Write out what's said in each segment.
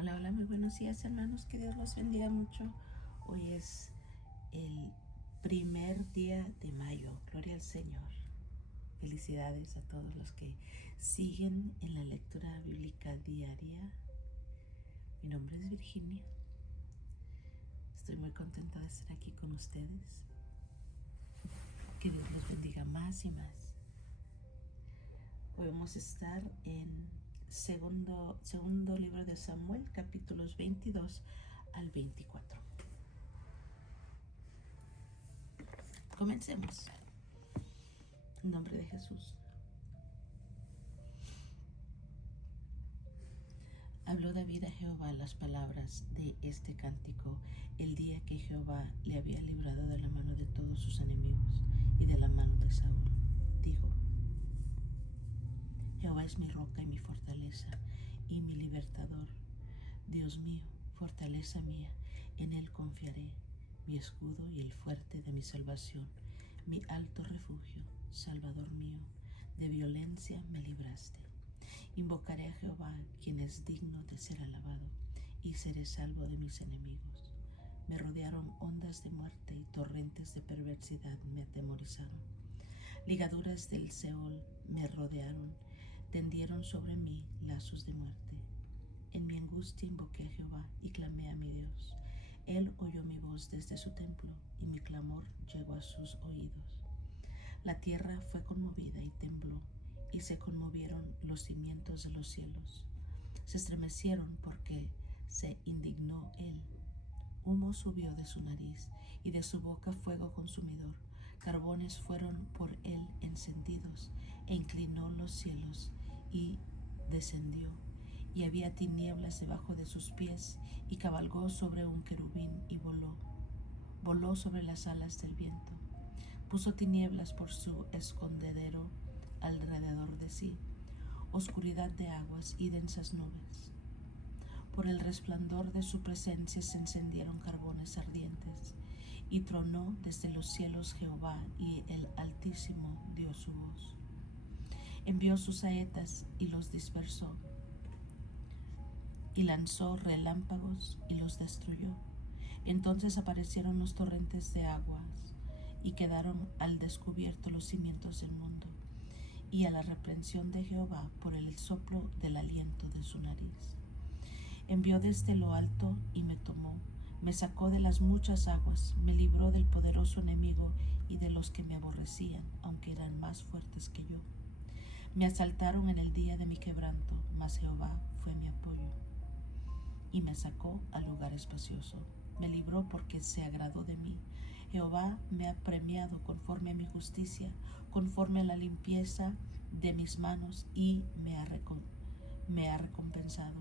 Hola, hola, muy buenos días, hermanos, que Dios los bendiga mucho. Hoy es el primer día de mayo, gloria al Señor. Felicidades a todos los que siguen en la lectura bíblica diaria. Mi nombre es Virginia. Estoy muy contenta de estar aquí con ustedes. Que Dios los bendiga más y más. Hoy vamos a estar en segundo libro de Samuel, capítulos 22 al 24. Comencemos. En nombre de Jesús. Habló David a Jehová las palabras de este cántico el día que Jehová le había librado de la mano de todos sus enemigos y de la mano de Saúl. Dijo: Jehová es mi roca y mi fortaleza y mi libertador. Dios mío, fortaleza mía, en él confiaré, mi escudo y el fuerte de mi salvación, mi alto refugio, Salvador mío, de violencia me libraste. Invocaré a Jehová, quien es digno de ser alabado, y seré salvo de mis enemigos. Me rodearon ondas de muerte y torrentes de perversidad me atemorizaron. Ligaduras del Seol me rodearon, tendieron sobre mí lazos de muerte. En mi angustia invoqué a Jehová y clamé a mi Dios. Él oyó mi voz desde su templo y mi clamor llegó a sus oídos. La tierra fue conmovida y tembló, y se conmovieron los cimientos de los cielos. Se estremecieron porque se indignó él. Humo subió de su nariz y de su boca fuego consumidor. Carbones fueron por él encendidos, e inclinó los cielos y descendió. Y había tinieblas debajo de sus pies, y cabalgó sobre un querubín y voló. Voló sobre las alas del viento. Puso tinieblas por su escondedero alrededor de sí, oscuridad de aguas y densas nubes. Por el resplandor de su presencia se encendieron carbones ardientes, y tronó desde los cielos Jehová, y el Altísimo dio su voz. Envió sus saetas y los dispersó, y lanzó relámpagos y los destruyó. Entonces aparecieron los torrentes de aguas, y quedaron al descubierto los cimientos del mundo, y a la reprensión de Jehová por el soplo del aliento de su nariz. Envió desde lo alto y me tomó, me sacó de las muchas aguas, me libró del poderoso enemigo y de los que me aborrecían, aunque eran más fuertes que yo. Me asaltaron en el día de mi quebranto, mas Jehová fue mi apoyo y me sacó al lugar espacioso. Me libró porque se agradó de mí. Jehová me ha premiado conforme a mi justicia, conforme a la limpieza de mis manos, y me ha recompensado.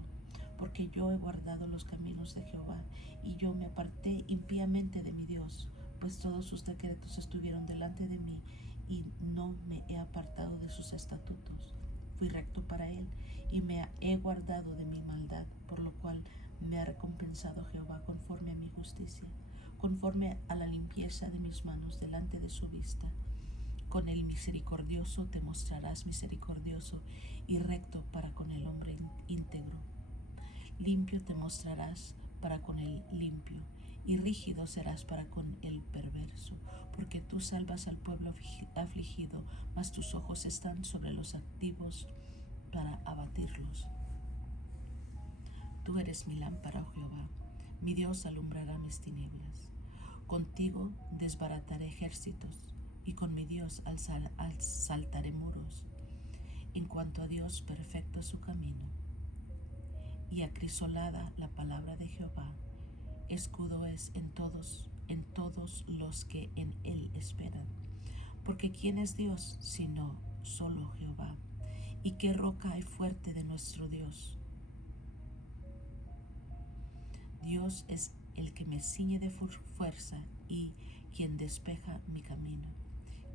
Porque yo he guardado los caminos de Jehová, y yo me aparté impíamente de mi Dios, pues todos sus decretos estuvieron delante de mí, y no me he apartado de sus estatutos. Fui recto para él, y me he guardado de mi maldad, por lo cual me ha recompensado Jehová conforme a mi justicia, conforme a la limpieza de mis manos delante de su vista. Con el misericordioso te mostrarás misericordioso, y recto para con el hombre íntegro. Limpio te mostrarás para con el limpio, y rígido serás para con el perverso, porque tú salvas al pueblo afligido, mas tus ojos están sobre los altivos para abatirlos. Tú eres mi lámpara, oh Jehová, mi Dios alumbrará mis tinieblas. Contigo desbarataré ejércitos, y con mi Dios saltaré muros. En cuanto a Dios, perfecto es su camino, y acrisolada la palabra de Jehová. Escudo es en todos los que en él esperan. Porque ¿quién es Dios sino solo Jehová? ¿Y qué roca hay fuerte de nuestro Dios? Dios es el que me ciñe de fuerza y quien despeja mi camino,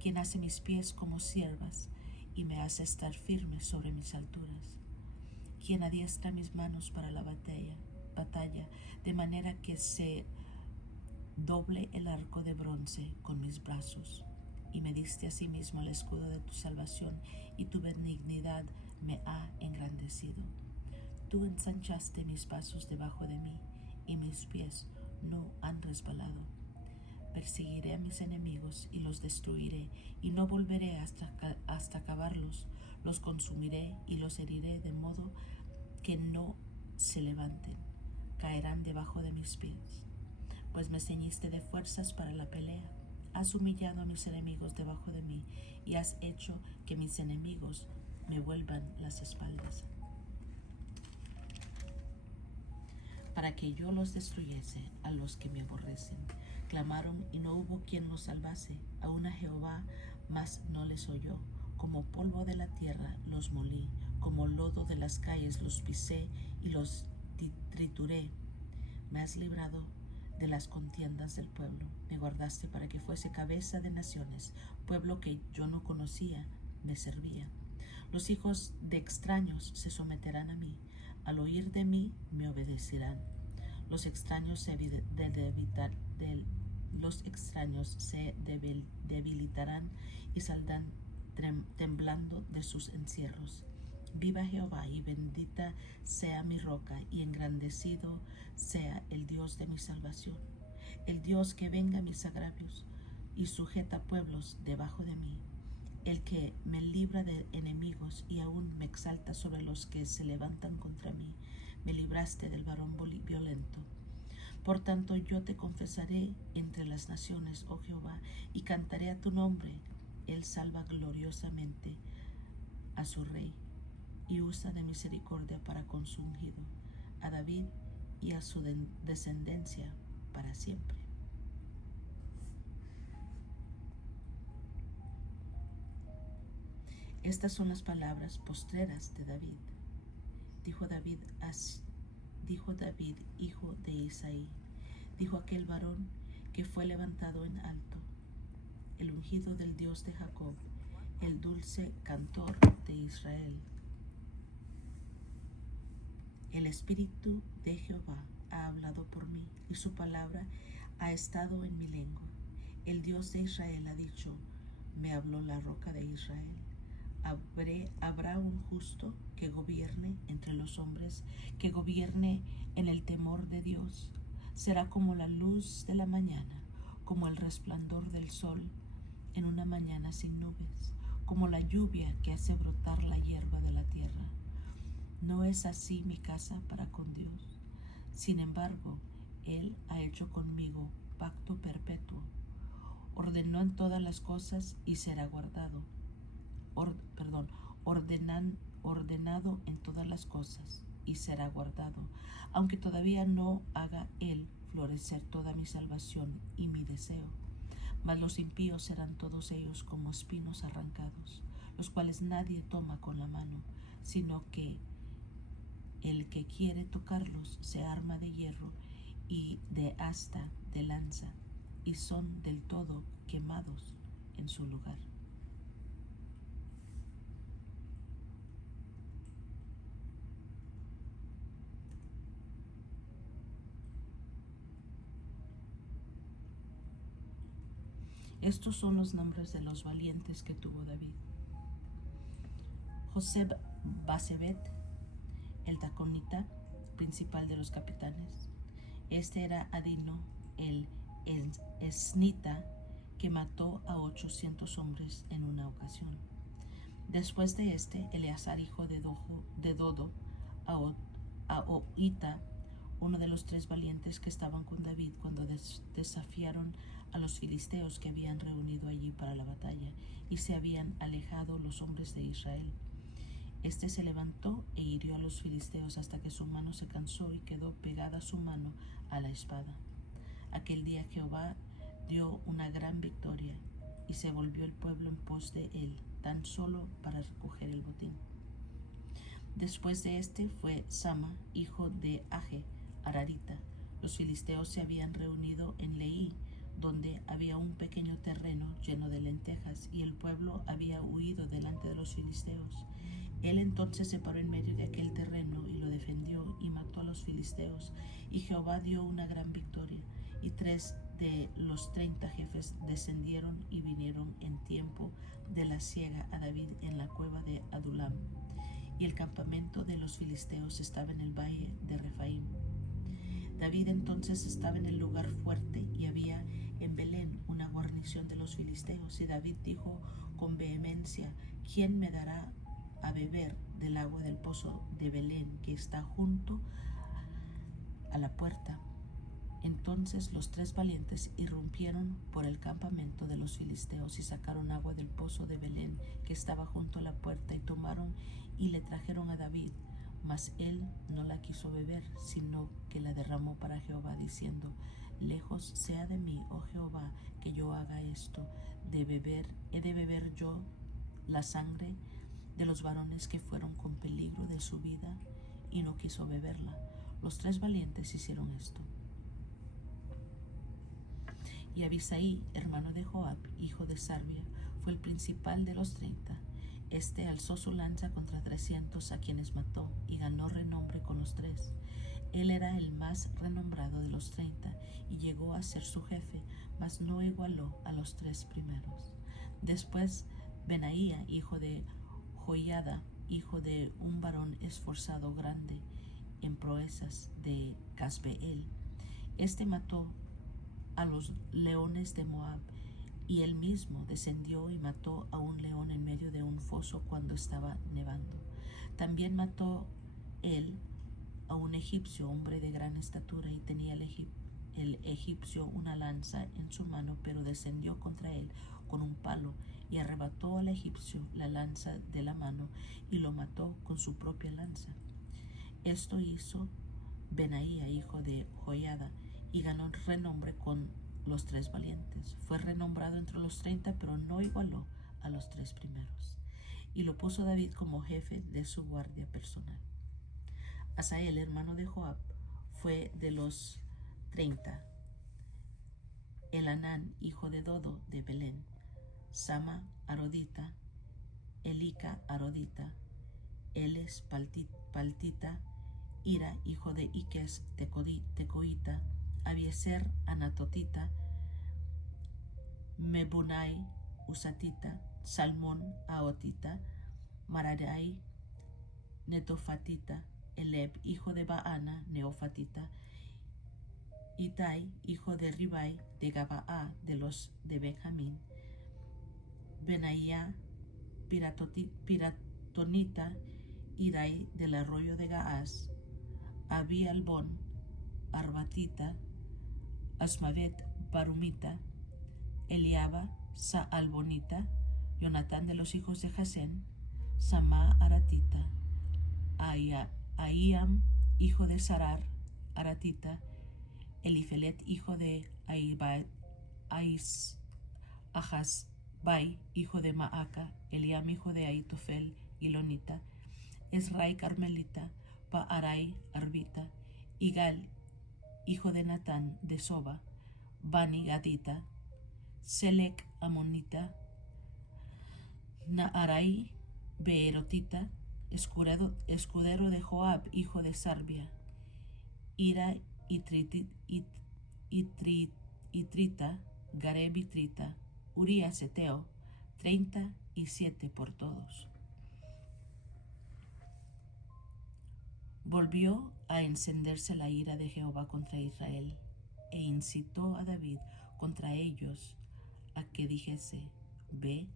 quien hace mis pies como ciervas y me hace estar firme sobre mis alturas, quien adiestra mis manos para la batalla, de manera que se doble el arco de bronce con mis brazos. Y me diste a sí mismo el escudo de tu salvación, y tu benignidad me ha engrandecido. Tú ensanchaste mis pasos debajo de mí, y mis pies no han resbalado. Perseguiré a mis enemigos y los destruiré, y no volveré hasta acabarlos. Los consumiré y los heriré de modo que no se levanten. Caerán debajo de mis pies. Pues me ceñiste de fuerzas para la pelea. Has humillado a mis enemigos debajo de mí, y has hecho que mis enemigos me vuelvan las espaldas, para que yo los destruyese a los que me aborrecen. Clamaron y no hubo quien los salvase, aun a Jehová, mas no les oyó. Como polvo de la tierra los molí, como lodo de las calles los pisé y los trituré. Me has librado de las contiendas del pueblo, me guardaste para que fuese cabeza de naciones. Pueblo que yo no conocía me servía. Los hijos de extraños se someterán a mí, al oír de mí me obedecerán. Los extraños se debilitarán y saldrán temblando de sus encierros. Viva Jehová, y bendita sea mi roca, y engrandecido sea el Dios de mi salvación. El Dios que venga mis agravios y sujeta pueblos debajo de mí. El que me libra de enemigos y aún me exalta sobre los que se levantan contra mí. Me libraste del varón violento. Por tanto yo te confesaré entre las naciones, oh Jehová, y cantaré a tu nombre. Él salva gloriosamente a su rey y usa de misericordia para con su ungido, a David y a su descendencia para siempre. Estas son las palabras postreras de David. Dijo David, hijo de Isaí, dijo aquel varón que fue levantado en alto, el ungido del Dios de Jacob, el dulce cantor de Israel. El Espíritu de Jehová ha hablado por mí, y su palabra ha estado en mi lengua. El Dios de Israel ha dicho, me habló la roca de Israel. Habrá un justo que gobierne entre los hombres, que gobierne en el temor de Dios. Será como la luz de la mañana, como el resplandor del sol en una mañana sin nubes, como la lluvia que hace brotar la hierba de la tierra. No es así mi casa para con Dios. Sin embargo, Él ha hecho conmigo pacto perpetuo. Ordenó en todas las cosas y será guardado. Ordenado en todas las cosas y será guardado, aunque todavía no haga Él florecer toda mi salvación y mi deseo. Mas los impíos serán todos ellos como espinos arrancados, los cuales nadie toma con la mano, sino que el que quiere tocarlos se arma de hierro y de asta de lanza, y son del todo quemados en su lugar. Estos son los nombres de los valientes que tuvo David. Joseb Basebet, el taconita, principal de los capitanes. Este era Adino, el esnita, que mató a 800 hombres en una ocasión. Después de este, Eleazar, hijo de Dodo, Ahoita, uno de los 3 valientes que estaban con David cuando desafiaron a los filisteos que habían reunido allí para la batalla y se habían alejado los hombres de Israel. Este se levantó e hirió a los filisteos hasta que su mano se cansó y quedó pegada su mano a la espada. Aquel día Jehová dio una gran victoria y se volvió el pueblo en pos de él, tan solo para recoger el botín. Después de este fue Sama, hijo de Age, Ararita. Los filisteos se habían reunido en Leí, donde había un pequeño terreno lleno de lentejas, y el pueblo había huido delante de los filisteos. Él entonces se paró en medio de aquel terreno y lo defendió y mató a los filisteos, y Jehová dio una gran victoria, y 3 de los 30 jefes descendieron y vinieron en tiempo de la siega a David en la cueva de Adulam. y el campamento de los filisteos estaba en el valle de Refaim. David entonces estaba en el lugar fuerte y había en Belén una guarnición de los filisteos. Y David dijo con vehemencia: ¿Quién me dará a beber del agua del pozo de Belén que está junto a la puerta? Entonces los 3 valientes irrumpieron por el campamento de los filisteos y sacaron agua del pozo de Belén que estaba junto a la puerta, y tomaron y le trajeron a David. Mas él no la quiso beber, sino que la derramó para Jehová, diciendo: Lejos sea de mí, oh Jehová, que yo haga esto. He de beber yo la sangre de los varones que fueron con peligro de su vida. Y no quiso beberla. Los 3 valientes hicieron esto. Y Abisai, hermano de Joab, hijo de Sarvia, fue el principal de los 30. Este alzó su lanza contra 300, a quienes mató, y ganó renombre con los 3. Él era el más renombrado de los 30, y llegó a ser su jefe, mas no igualó a los 3 primeros. Después Benaía, hijo de Joiada, hijo de un varón esforzado grande en proezas, de Casbeel. Este mató a los leones de Moab, y él mismo descendió y mató a un león en medio de un foso cuando estaba nevando. También mató él a un egipcio, hombre de gran estatura, y tenía el egipcio una lanza en su mano, pero descendió contra él con un palo y arrebató al egipcio la lanza de la mano y lo mató con su propia lanza. Esto hizo Benaía, hijo de Joiada, y ganó renombre con los 3 valientes. Fue renombrado entre los 30, pero no igualó a los 3 primeros. Y lo puso David como jefe de su guardia personal. Asael, hermano de Joab, fue de los 30. Elanán, hijo de Dodo, de Belén. Sama, arodita. Elica, arodita. Eles, paltita. Ira, hijo de Iques, tecoita. Abieser, anatotita. Mebunai, usatita. Salmón, aotita. Mararai, netofatita. Eleb, hijo de Baana, neofatita. Itai, hijo de Ribai, de Gabaa, de los de Benjamín. Benaía, piratonita. Irai, del arroyo de Gaaz. Abialbón, arbatita. Asmavet, barumita. Eliaba, saalbonita. Jonatán, de los hijos de Jasén. Samá, aratita. Ahiam, hijo de Sarar, aratita. Elifelet, hijo de Ahasbai, hijo de Maaca. Eliam, hijo de Aitofel, ilonita. Esrai, carmelita. Paarai, arbita. Igal, hijo de Natán, de Soba. Bani, gadita. Selec, amonita. Naarai, beerotita. Escudero de Joab, hijo de Sarvia. Ira, Itrita, Gareb, Itrita. Urías, eteo. 37 por todos. Volvió a encenderse la ira de Jehová contra Israel, e incitó a David contra ellos a que dijese: Ve,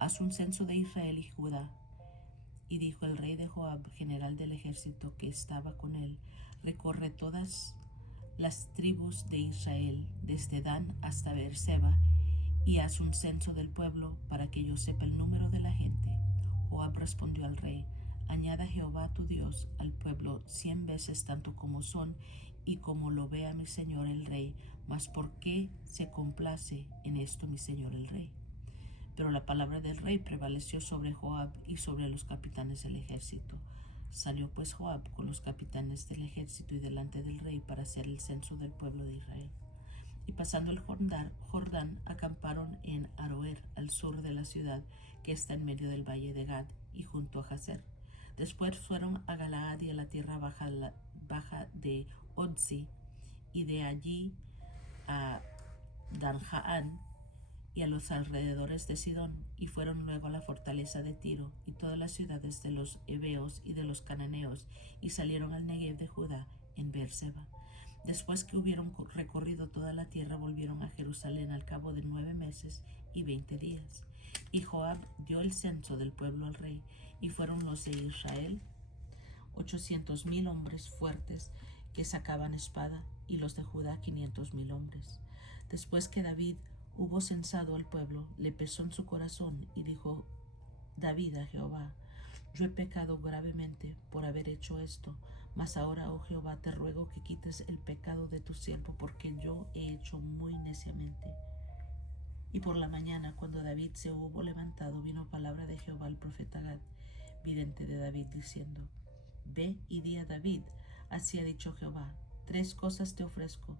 haz un censo de Israel y Judá. Y dijo el rey de Joab, general del ejército que estaba con él: Recorre todas las tribus de Israel, desde Dan hasta Beerseba, y haz un censo del pueblo para que yo sepa el número de la gente. Joab respondió al rey: Añada Jehová tu Dios al pueblo 100 veces tanto como son, y como lo vea mi señor el rey. Mas ¿por qué se complace en esto mi señor el rey? Pero la palabra del rey prevaleció sobre Joab y sobre los capitanes del ejército. Salió pues Joab con los capitanes del ejército y delante del rey para hacer el censo del pueblo de Israel. Y pasando el Jordán, acamparon en Aroer, al sur de la ciudad, que está en medio del valle de Gad y junto a Jazer. Después fueron a Galaad y a la tierra baja de Odzi, y de allí a Danjaán, y a los alrededores de Sidón, y fueron luego a la fortaleza de Tiro y todas las ciudades de los heveos y de los cananeos, y salieron al Negev de Judá en Beerseba. Después que hubieron recorrido toda la tierra, volvieron a Jerusalén al cabo de 9 meses y 20 días. Y Joab dio el censo del pueblo al rey, y fueron los de Israel 800,000 hombres fuertes que sacaban espada, y los de Judá 500,000 hombres. Después que David hubo censado al pueblo, le pesó en su corazón, y dijo David a Jehová: yo he pecado gravemente por haber hecho esto, mas ahora, oh Jehová, te ruego que quites el pecado de tu siervo, porque yo he hecho muy neciamente. Y por la mañana, cuando David se hubo levantado, vino palabra de Jehová al profeta Gad, vidente de David, diciendo: ve y di a David, así ha dicho Jehová, 3 cosas te ofrezco,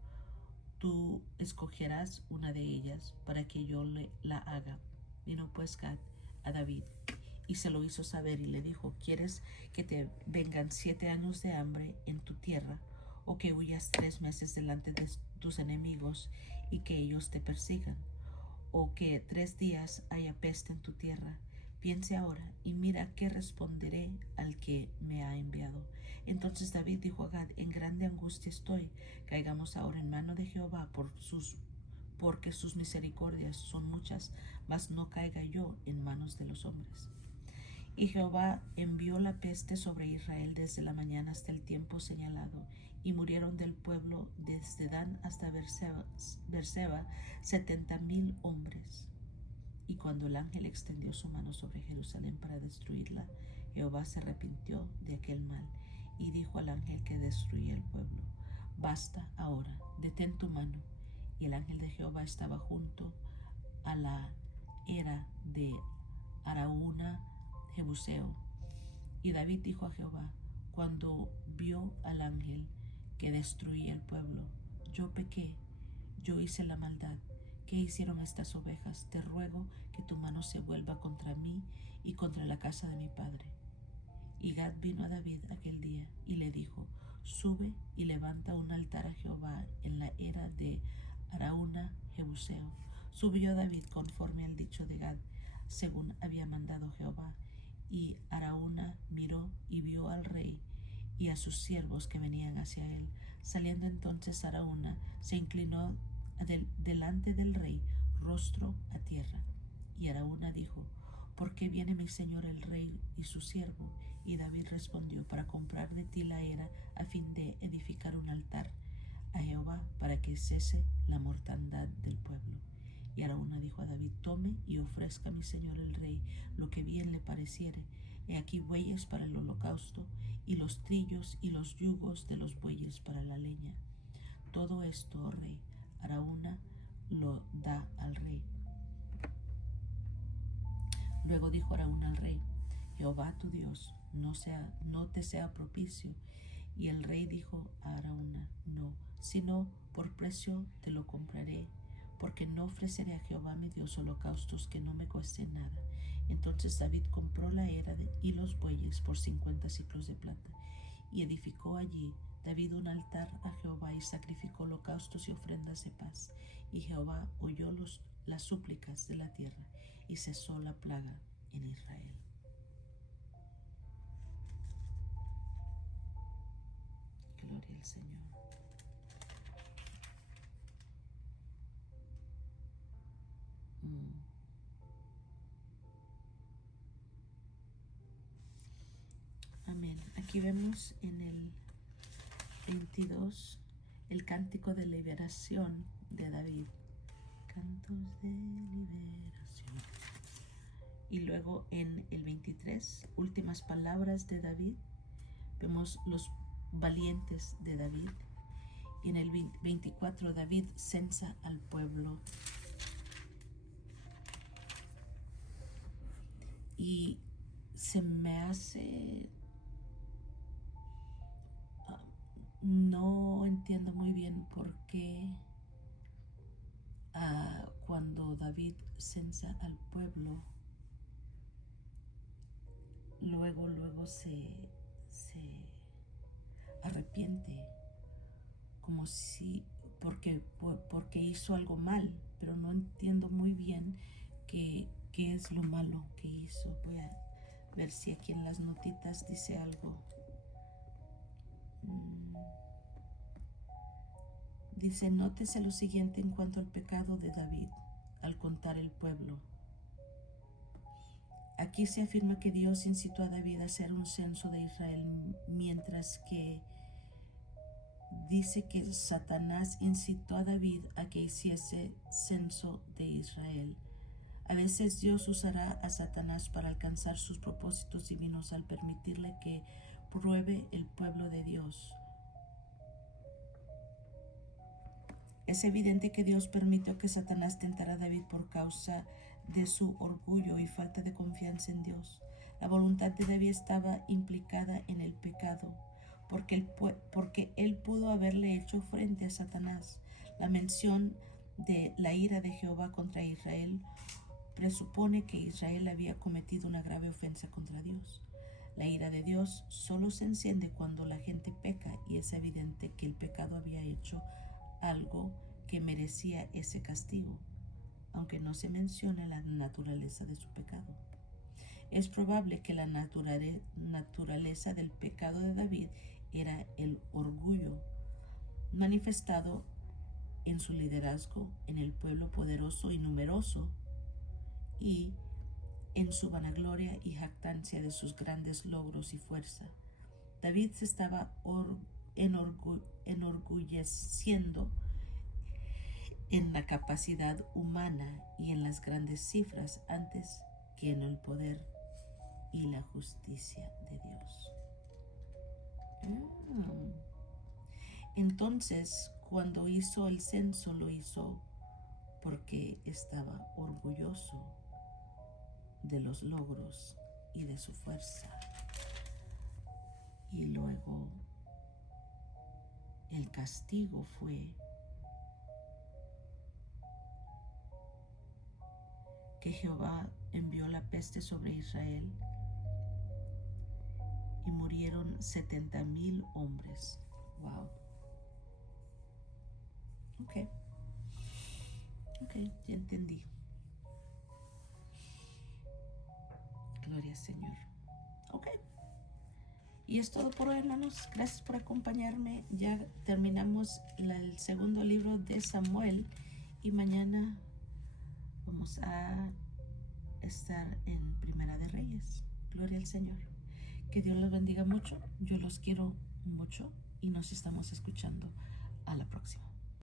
tú escogerás una de ellas para que yo la haga. Vino pues Gad a David y se lo hizo saber, y le dijo: ¿quieres que te vengan 7 años de hambre en tu tierra, o que huyas 3 meses delante de tus enemigos y que ellos te persigan, o que 3 días haya peste en tu tierra? Piense ahora y mira qué responderé al que me ha enviado. Entonces David dijo a Gad: en grande angustia estoy, caigamos ahora en mano de Jehová, porque sus misericordias son muchas, mas no caiga yo en manos de los hombres. Y Jehová envió la peste sobre Israel desde la mañana hasta el tiempo señalado, y murieron del pueblo desde Dan hasta Beerseba 70,000 hombres. Y cuando el ángel extendió su mano sobre Jerusalén para destruirla, Jehová se arrepintió de aquel mal, y dijo al ángel que destruía el pueblo: basta ahora, detén tu mano. Y el ángel de Jehová estaba junto a la era de Araúna Jebuseo. Y David dijo a Jehová, cuando vio al ángel que destruía el pueblo: yo pequé, yo hice la maldad. ¿Qué hicieron estas ovejas? Te ruego que tu mano se vuelva contra mí y contra la casa de mi padre. Y Gad vino a David aquel día y le dijo: sube y levanta un altar a Jehová en la era de Araúna Jebuseo. Subió David conforme al dicho de Gad, según había mandado Jehová. Y Araúna miró y vio al rey y a sus siervos que venían hacia él. Saliendo entonces Araúna, se inclinó delante del rey, rostro a tierra. Y Araúna dijo: ¿por qué viene mi señor el rey y su siervo? Y David respondió: para comprar de ti la era, a fin de edificar un altar a Jehová, para que cese la mortandad del pueblo. Y Araúna dijo a David: tome y ofrezca a mi señor el rey lo que bien le pareciere. He aquí bueyes para el holocausto, y los trillos y los yugos de los bueyes para la leña. Todo esto, oh rey, Araúna lo da al rey. Luego dijo Araúna al rey: Jehová tu Dios no te sea propicio. Y el rey dijo a Araúna: no, sino por precio te lo compraré, porque no ofreceré a Jehová mi Dios holocaustos que no me cuesten nada. Entonces David compró la era y los bueyes por 50 siclos de plata, y edificó allí David un altar a Jehová, y sacrificó holocaustos y ofrendas de paz. Y Jehová oyó las súplicas de la tierra, y cesó la plaga en Israel. Gloria al Señor. Amén. Aquí vemos en el 22 el cántico de liberación de David. Cantos de liberación. Y luego en el 23, últimas palabras de David, vemos los valientes de David. Y en el 24, David censa al pueblo. Y se me hace... no entiendo muy bien por qué cuando David censa al pueblo, luego se arrepiente, como si, porque hizo algo mal, pero no entiendo muy bien qué es lo malo que hizo. Voy a ver si aquí en las notitas dice algo. Dice, nótese lo siguiente en cuanto al pecado de David al contar el pueblo. Aquí se afirma que Dios incitó a David a hacer un censo de Israel, mientras que dice que Satanás incitó a David a que hiciese censo de Israel. A veces Dios usará a Satanás para alcanzar sus propósitos divinos al permitirle que pruebe el pueblo de Dios. Es evidente que Dios permitió que Satanás tentara a David por causa de su orgullo y falta de confianza en Dios. La voluntad de David estaba implicada en el pecado, porque él pudo haberle hecho frente a Satanás. La mención de la ira de Jehová contra Israel presupone que Israel había cometido una grave ofensa contra Dios. La ira de Dios solo se enciende cuando la gente peca y es evidente que el pecado había hecho algo que merecía ese castigo, aunque no se menciona la naturaleza de su pecado. Es probable que la naturaleza del pecado de David era el orgullo, manifestado en su liderazgo en el pueblo poderoso y numeroso, y en su vanagloria y jactancia de sus grandes logros y fuerza. David se estaba enorgulleciendo en la capacidad humana y en las grandes cifras antes que en el poder y la justicia de Dios. Entonces, cuando hizo el censo, lo hizo porque estaba orgulloso de los logros y de su fuerza. Y luego el castigo fue que Jehová envió la peste sobre Israel y murieron 70,000 hombres. Wow. Ok, ya entendí. Gloria al Señor. Ok. Y es todo por hoy, hermanos. Gracias por acompañarme. Ya terminamos el segundo libro de Samuel y mañana vamos a estar en Primera de Reyes. Gloria al Señor. Que Dios los bendiga mucho. Yo los quiero mucho y nos estamos escuchando a la próxima.